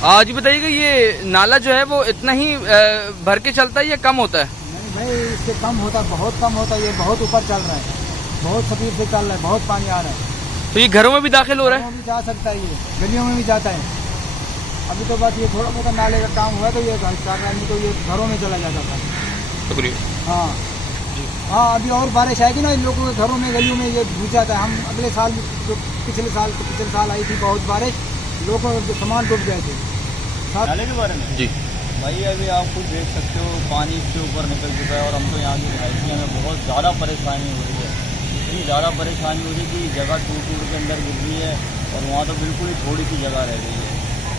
आज बताइएगा, ये नाला जो है वो इतना ही भर के चलता है या कम होता है? नहीं भाई, इससे कम होता, बहुत कम होता है। ये बहुत ऊपर चल रहा है, बहुत स्पीड से चल रहा है, बहुत पानी आ रहा है। तो ये घरों में भी दाखिल हो रहा है? घरों में भी जा सकता है, ये गलियों में भी जाता है। अभी तो बस ये थोड़ा बहुत नाले का काम हुआ तो ये 4 आदमी तो ये घरों में चला जाता था। शुक्रिया। हाँ हाँ, अभी और बारिश आएगी ना, इन लोगों के घरों में गलियों में ये घुस जाता है। हम अगले साल जो पिछले साल आई थी बहुत बारिश, लोगों के सामान डूब गए थे। नाले के बारे में जी भाई, अभी आप खुद देख सकते हो, पानी इसके ऊपर निकल चुका है और हम तो यहाँ की रिहायशी हमें बहुत ज़्यादा परेशानी हो रही है। इतनी ज़्यादा परेशानी हो रही है कि जगह टूट के अंदर गिर रही है और वहाँ तो बिल्कुल ही थोड़ी सी जगह रह गई है।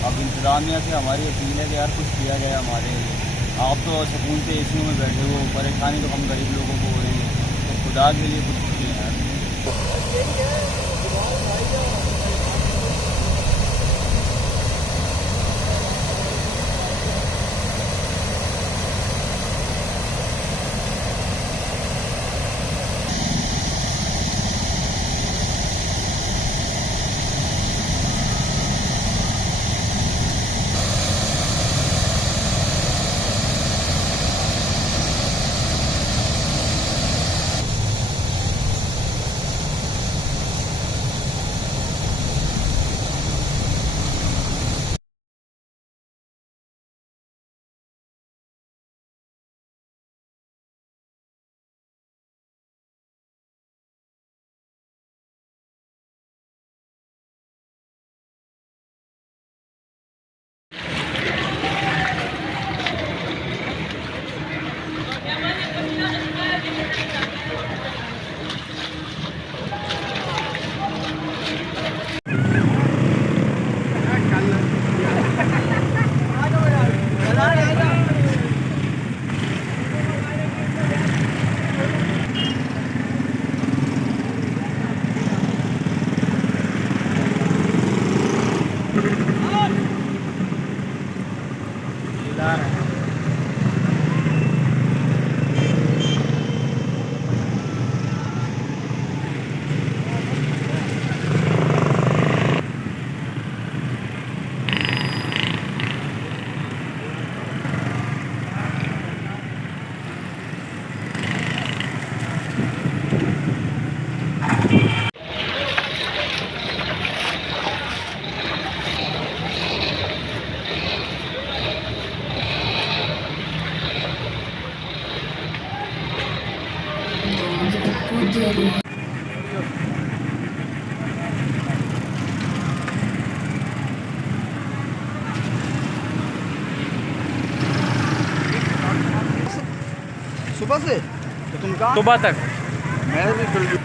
अब इंतज़ामिया से हमारी अपील है कि यार कुछ किया जाए हमारे लिए। आप तो सुकून से एसी में बैठे हो, परेशानी तो हम गरीब लोगों को हो रही है, तो खुदा के लिए कुछ किया यार। सुबह से तो तुम कहाँ? सुबह तक मैं भी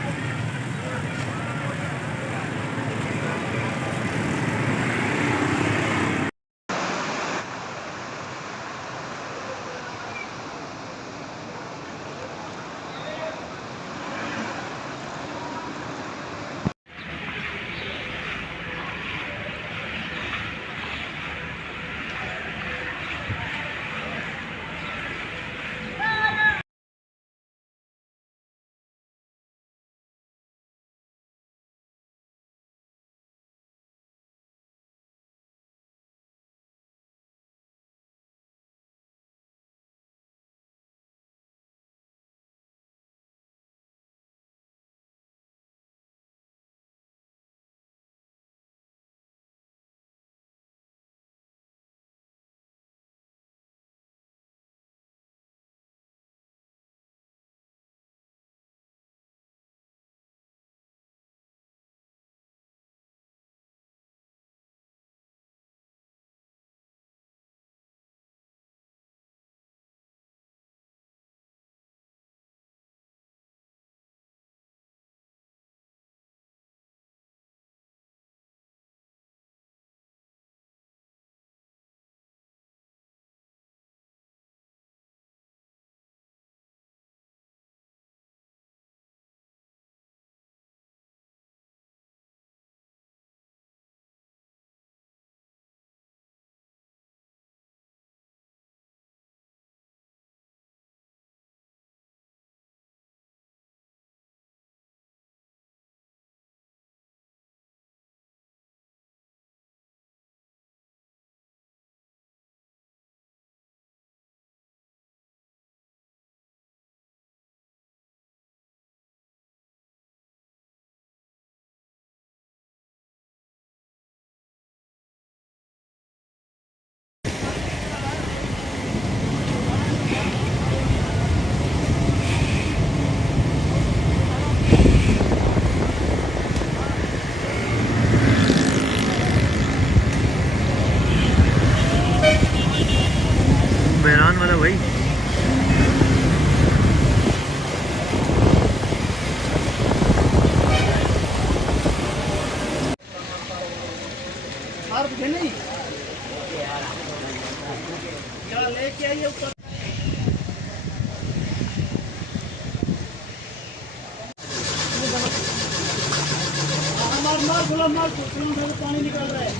पानी निकल रहा है।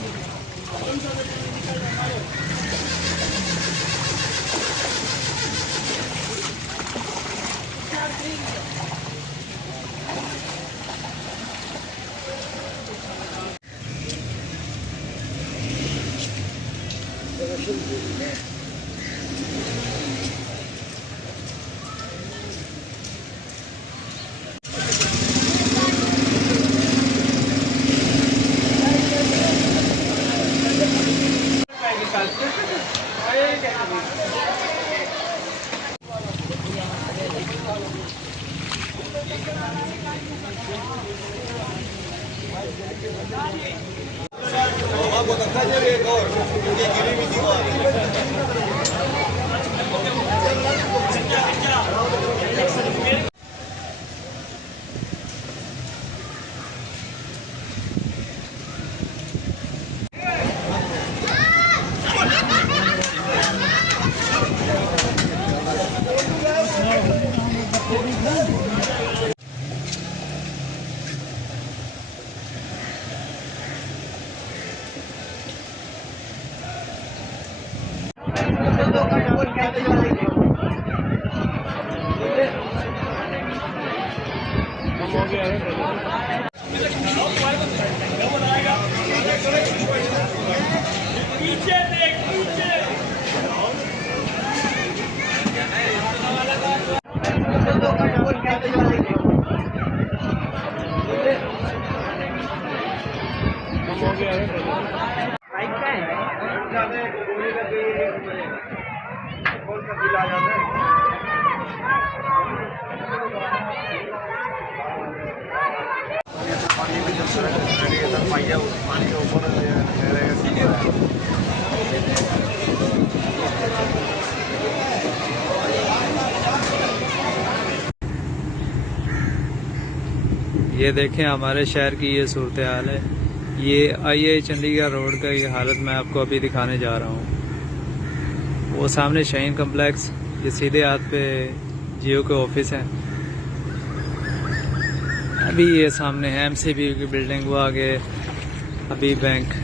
ये देखें हमारे शहर की ये सूरत हाल है। ये आईआई चंडीगढ़ रोड का ये हालत मैं आपको अभी दिखाने जा रहा हूँ। वो सामने शाहीन कम्प्लेक्स, ये सीधे हाथ पे जियो के ऑफिस हैं। अभी ये सामने है एमसीबी की बिल्डिंग, वो आगे अभी बैंक।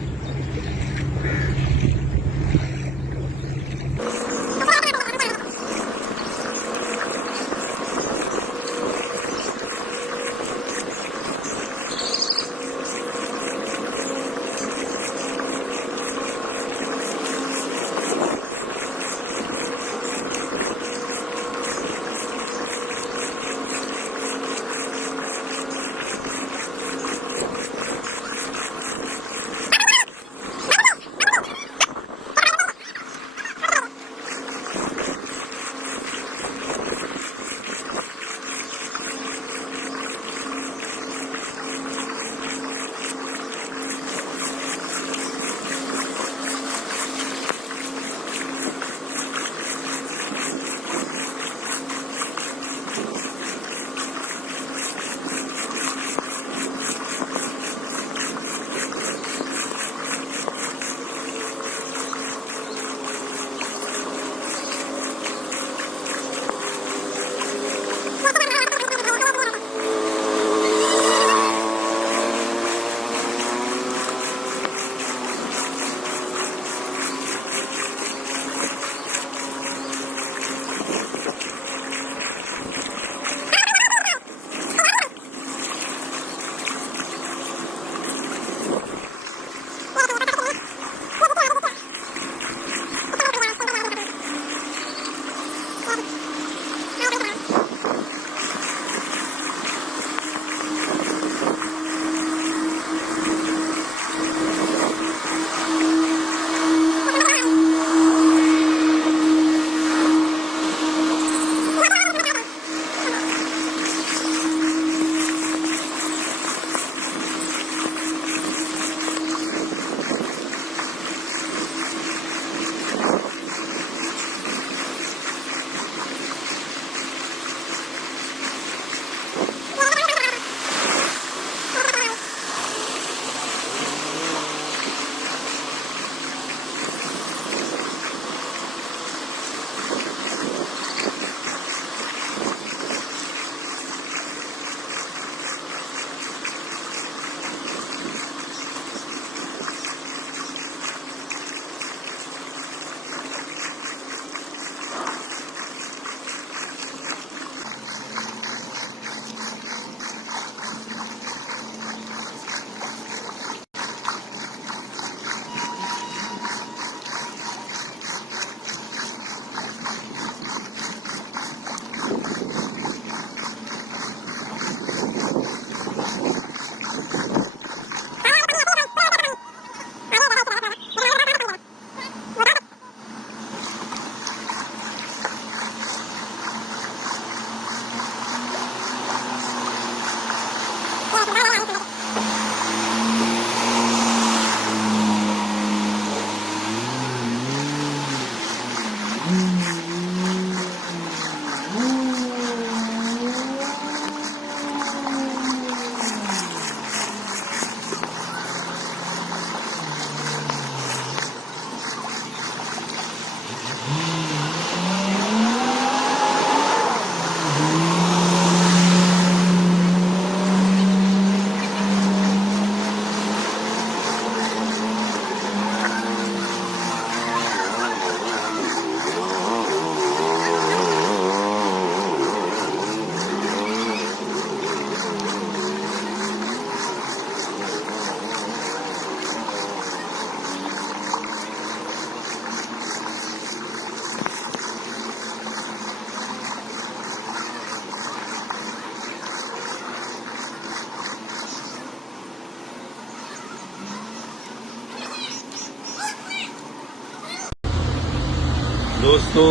दोस्तों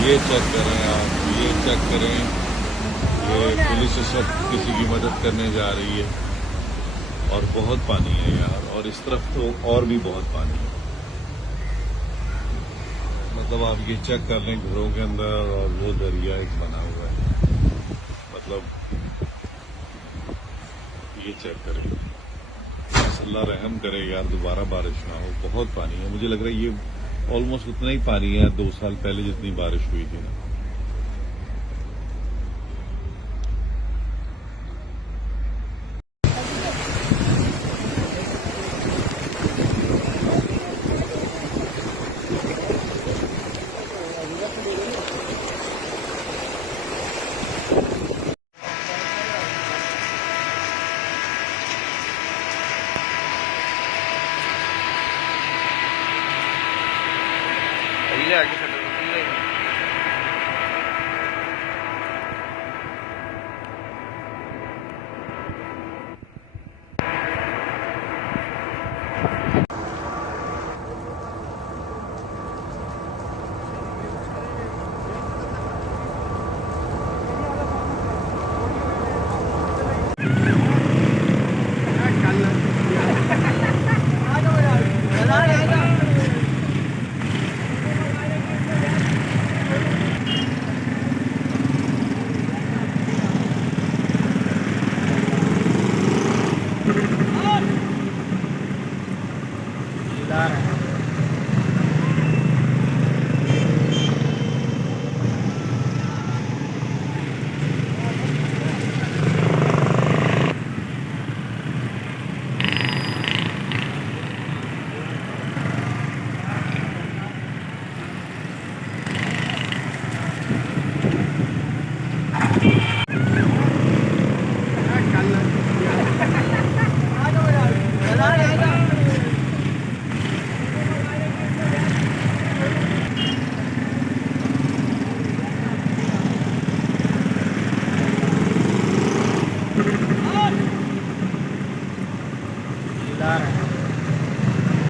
ये चेक करें आप, ये चेक करें, ये पुलिस इस वक्त किसी की मदद करने जा रही है और बहुत पानी है यार, और इस तरफ तो और भी बहुत पानी है। मतलब आप ये चेक कर लें घरों के अंदर, और वो दरिया एक बना हुआ है, मतलब ये चेक करें। अल्लाह रहम करे यार, दोबारा बारिश ना हो, बहुत पानी है। मुझे लग रहा है ये ऑलमोस्ट उतना ही पानी है 2 साल पहले जितनी बारिश हुई थी ना।